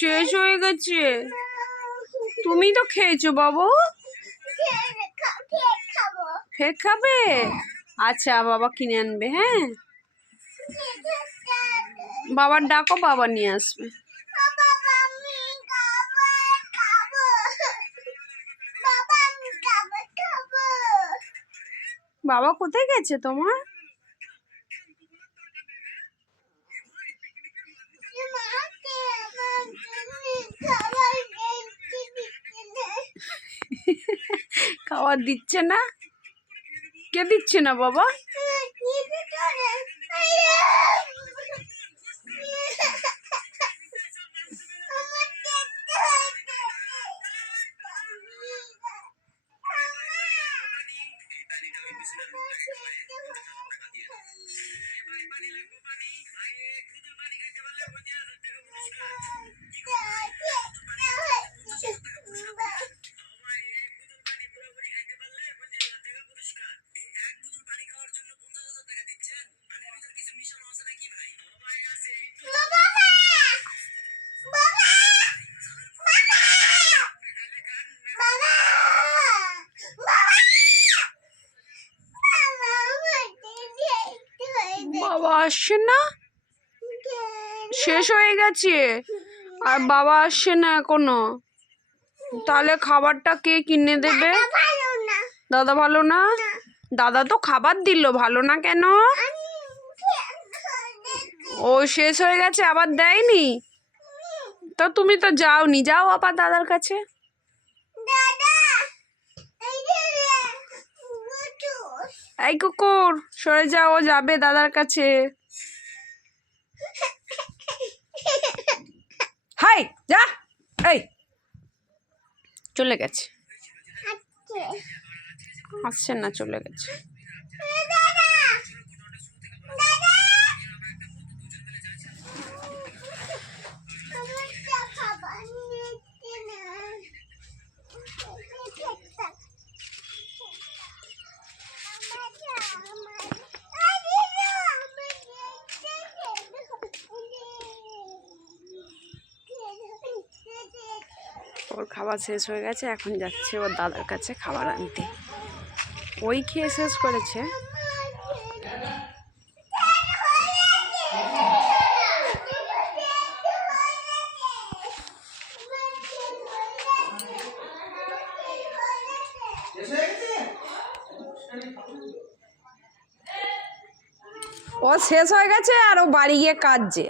শেষ হয়ে গেছে। তুমি তো খেয়েছো বাবু। ফের খাবে? আচ্ছা বাবা কিনে আনবে। হ্যাঁ বাবার ডাকো, বাবা নিয়ে আসবে। বাবা কোথায় গেছে তোমার? খাবার দিচ্ছে না? কে দিচ্ছে না বাবা? বাবা আসছে না? শেষ হয়ে গেছে আর বাবা আসছে না এখনো। তাহলে খাবারটা কে কিনে দেবে? দাদা ভালো না? দাদা তো খাবার দিল, ভালো না কেন? ও শেষ হয়ে গেছে, আবার দেয়নি? তো তুমি তো যাওনি, যাও আবার দাদার কাছে। এই কুকুর সরে যাও, ও যাবে দাদার কাছে। হাই যা। এই চলে গেছে। আসছে না, চলে গেছে। ওর খাবার শেষ হয়ে গেছে, এখন যাচ্ছে ওর দাদার কাছে খাবার আনতে। ওই খেয়ে শেষ করেছে। ও শেষ হয়ে গেছে আর ও বাড়ি গিয়ে কাঁদছে।